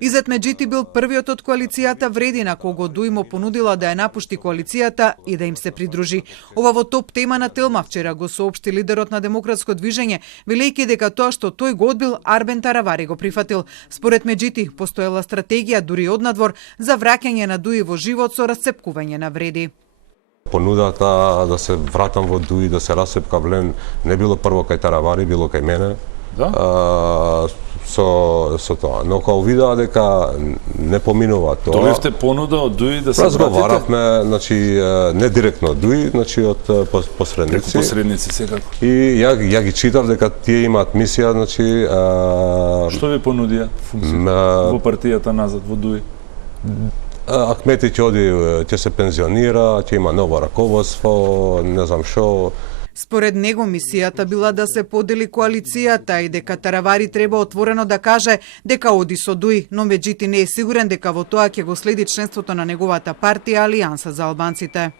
Изет Меджити бил првиот од коалицијата Вреди на кого Дуи му понудила да ја напушти коалицијата и да им се придружи. Ова во топ тема на Телма вчера го соопшти лидерот на Демократско движење, велејќи дека тоа што тој го одбил, Арбен Таравари го прифатил. Според Меджити постоела стратегија дури однадвор за враќање на Дуи во живот со расцепкување на Вреди. Понудата да се вратам во Дуи, да се расцепка Влен, не било прво кај Таравари, било кај мене. Да? Со тоа. Но кога видеа дека не поминува тоа... Добивте понуда од Дуи да се вратите? Разговаравме, значи, не директно од Дуи, значи од посредници. Преку посредници, секако. И ја ги читав дека тие имаат мисија, значи... Што ви понудија функција во партијата назад, во Дуи? Ахмети ќе оди, ќе се пензионира, ќе има ново раководство, не знам што... Според него мисијата била да се подели коалицијата и дека Таравари треба отворено да каже дека оди со Дуи, но Меджити не е сигурен дека во тоа ќе го следи членството на неговата партија Алијанса за албанците.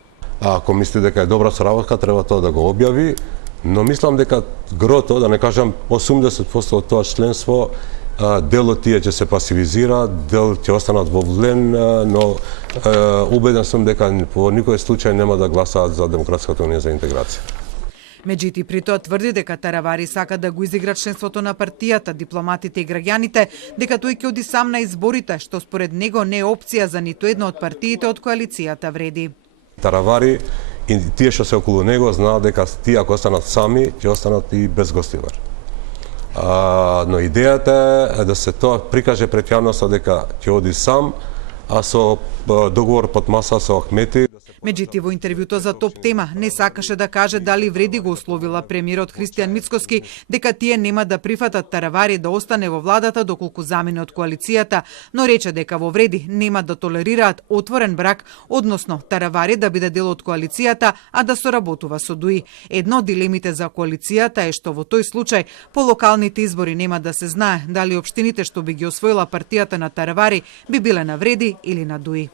Ако мисли дека е добра соработка, треба тоа да го објави, но мислам дека грото, да не кажам 80% од тоа членство, дел од тие ќе се пасивизира, дел ќе останат во Влен, но убеден сум дека во никој случај нема да гласаат за Демократската унија за интеграција. Меджити при тоа тврди дека Таравари сака да го изигра членството на партијата, дипломатите и граѓаните, дека тој ќе оди сам на изборите, што според него не е опција за ниту една од партиите од коалицијата Вреди. Таравари и тие што се околу него знаат дека тие ако останат сами, ќе останат и без гостивар. Но идејата е да се тоа прикаже пред јавноста дека ќе оди сам, а со договор под маса со Ахмети. Меджити во интервјуто за топ тема не сакаше да каже дали Вреди го условила премиерот Христијан Мицкоски дека тие нема да прифатат Таравари да остане во владата доколку замине од коалицијата, но рече дека во Вреди нема да толерираат отворен брак, односно Таравари да биде дел од коалицијата, а да соработува со Дуи. Едно од дилемите за коалицијата е што во тој случај по локалните избори нема да се знае дали општините што би ги освоила партијата на Таравари би биле на Вреди или на Дуи.